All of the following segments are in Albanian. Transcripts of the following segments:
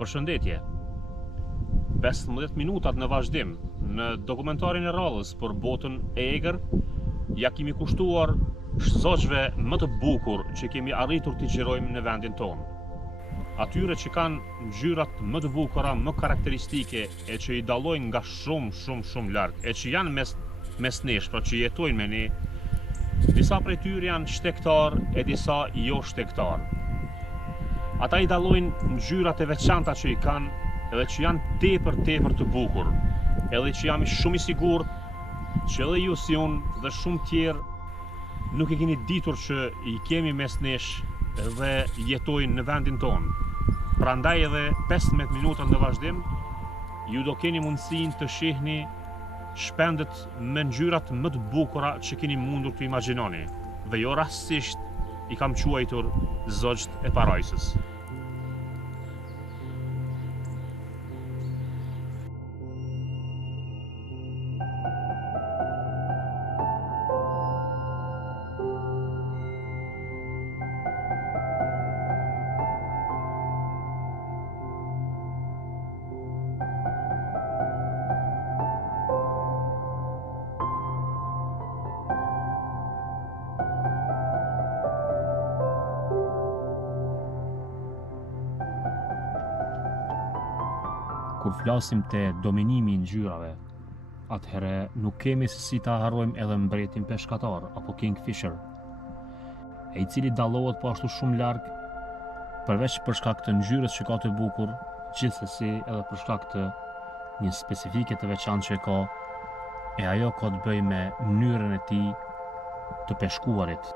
Përshëndetje. 15 minutat në vazhdim në dokumentarin e radhës për botën e egër, ja kemi kushtuar zogjve më të bukur që kemi arritur t'i gjirojmë në vendin tonë. Atyre që kanë ngjyrat më të bukura, më karakteristike e që i dallojnë nga shumë larg, e që janë mes nesh, pra që jetojnë me ne. Disa prej tyre janë shtektar e disa jo shtektar. Ata i dallojnë ngjyrat e veçanta që i kanë edhe që janë tepër të bukur, edhe që jam shumë i sigurt që edhe ju si unë dhe shumë tjerë nuk e keni ditur që i kemi mes nesh dhe jetojnë në vendin tonë. Prandaj edhe 15 minuta në vazhdim, ju do keni mundësinë të shihni shpendet me ngjyrat më të bukura që keni mundur të imagjinoni, dhe jo rastësisht i kam quajtur zogjt e parajsës. Kur flasim te dominimi i ngjyrave, atëherë nuk kemi se si ta harrojmë edhe mbretin peshkatar apo Kingfisher, i cili dallohet po ashtu shumë larg, përveç për shkak të ngjyrës që ka të bukur, gjithsesi edhe për shkak të një specifike të veçantë që ka, e ajo ka të bëjë me mënyrën e tij të peshkuarit.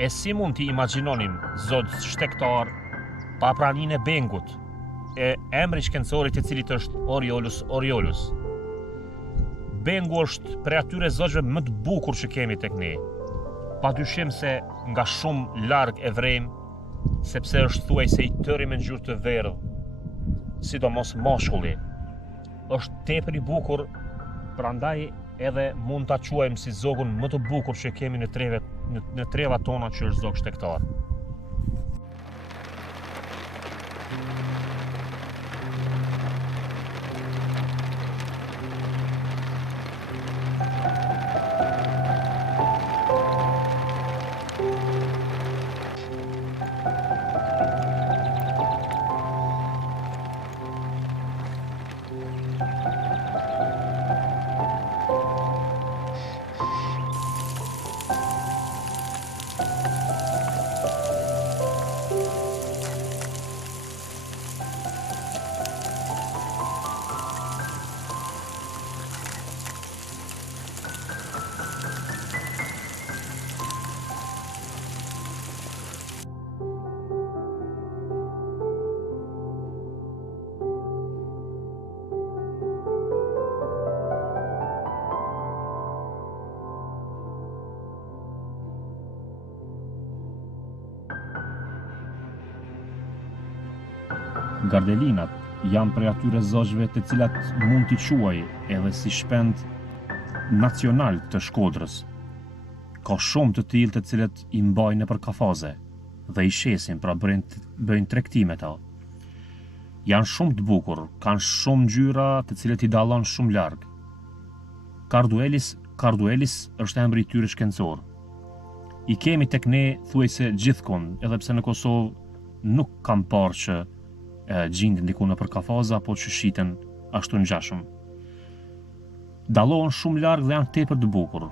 E si mund t'i imagjinonim zot shtektar pa praninë e Bengut, e emri shkencorit i cilit është Oriolus Oriolus. Bengu është prej atyre zogjve më të bukur që kemi tek ne. Padyshim se nga shumë larg e vrejmë, sepse është thuajse i tëri me ngjyrë të verdhë, sidomos mashkulli. Është tepër i bukur, prandaj edhe mund ta quajmë si zogun më të bukur që kemi në trevat tona që është zog shtektar. Gardelinat janë prej atyre zogjve të cilat mund t'i quaj edhe si shpend nacional të Shkodrës. Ka shumë të tillë të cilët i mbajnë nëpër kafaze dhe i shesin, pra bëjnë tregtime ta. Janë shumë të bukur, kanë shumë ngjyra të cilët i dallon shumë larg. Karduelis është emri i tyre shkencor. I kemi tek ne thuajse gjithkund, edhe pse në Kosovë nuk kam parë që gjindin diku nëpër kafaza, apo që shiten ashtu ngjashëm. Dallohen shumë larg dhe janë tepër të bukur.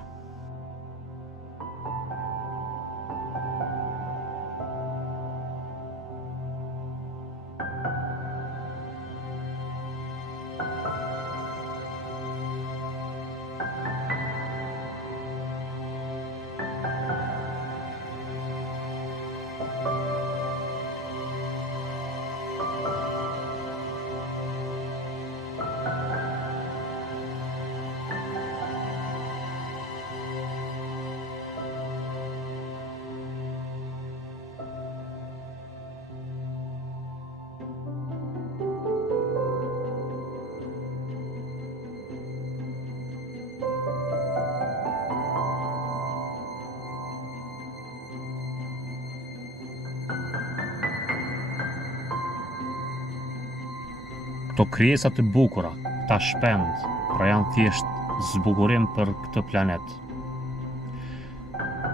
Këto krijesa të bukura, ta shpend, pra janë thjesht zbukurim për këtë planet.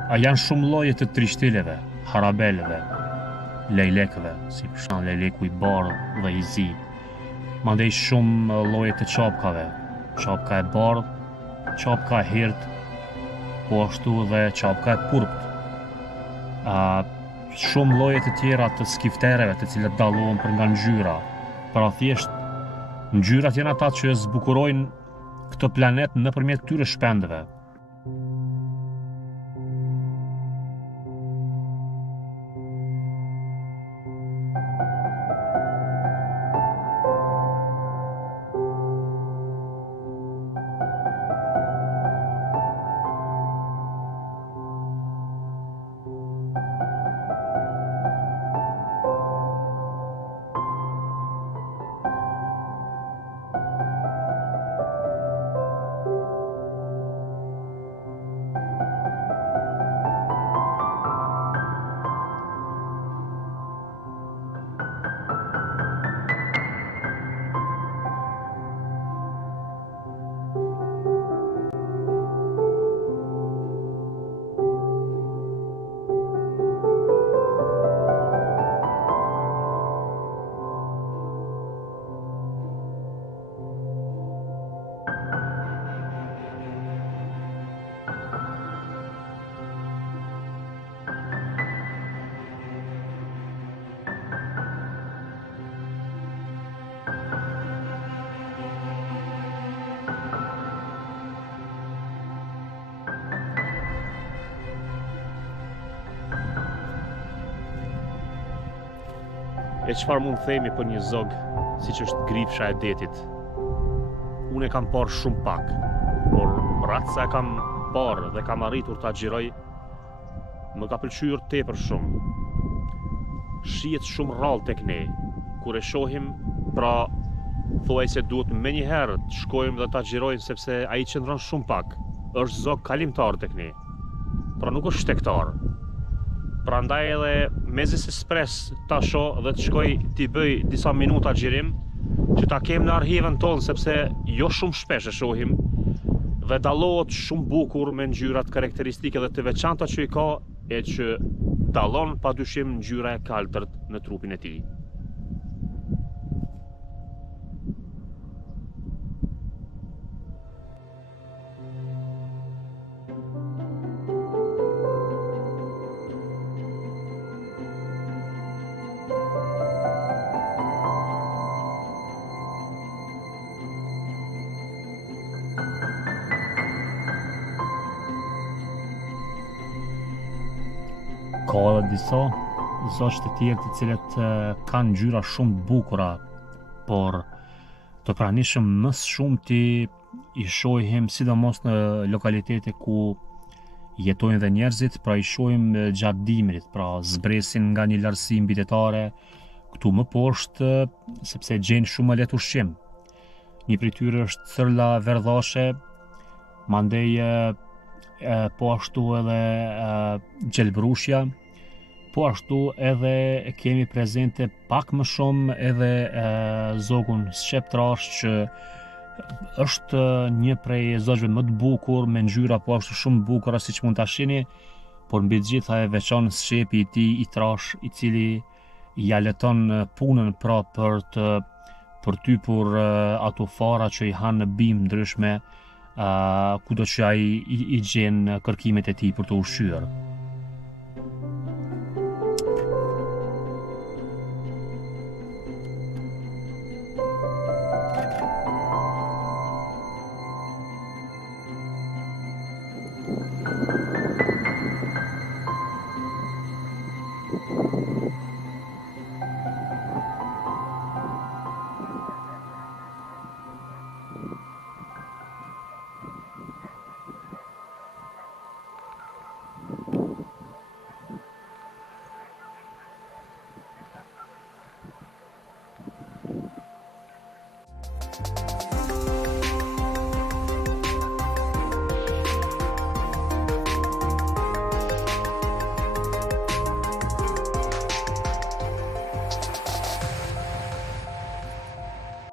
A janë shumë lloje të trishtileve, harabeleve, lejlekëve, si për shembull lejleku i bardhë dhe i zi. Mandej shumë lloje të çapkave, çapka e bardhë, çapka e hirt, po ashtu dhe çapka e purpt. Shumë lloje të tjera të skiftereve, të cilat dallohen për nga ngjyra, pra thjesht ngjyrat janë ata që zbukurojnë këtë planet nëpërmjet këtyre shpendëve. E çfarë mund themi për një zog siç është grifsha e detit? Unë e kam parë shumë pak, por ratë sa e kam parë dhe kam arritur ta xhiroj, më ka pëlqyer tepër shumë. Shihet shumë rrallë tek ne. Kur e shohim, pra thuaj se duhet menjëherë të shkojmë dhe ta xhirojmë sepse ai qëndron shumë pak. Është zog kalimtar tek ne. Pra nuk është shtektar. Prandaj edhe mezi se spres ta shoh dhe të shkoj t'i bëj disa minuta xhirim që ta kem në arhivën tonë sepse jo shumë shpesh e shohim dhe dallohet shumë bukur me ngjyrat karakteristike dhe të veçanta që i ka e që dallon padyshim ngjyra e kaltërt në trupin e tij. Ka edhe disa zogjë të tjerë të cilët kanë ngjyra shumë të bukura, por të pranishëm më shumti i shohim sidomos në lokalitete ku jetojnë dhe njerëzit, pra i shohim gjatë dimrit, pra zbresin nga një lartësi mbydetare këtu më poshtë sepse gjejnë shumë më lehtë ushqim. Një prej tyre është cërla verdhashe, mandej po ashtu edhe gjelbrushja, po ashtu edhe kemi prezente pak më shumë edhe zogun shqeptrash që është një prej zogjve më të bukur me ngjyra po ashtu shumë bukura siç mund ta shihni, por mbi të gjitha e veçon shepi i tij i trash i cili ja leton punën pra për të përtypur ato fara që i hanë në bimë ndryshme kudo që ai i gjen kërkimet e tij për të ushqyer.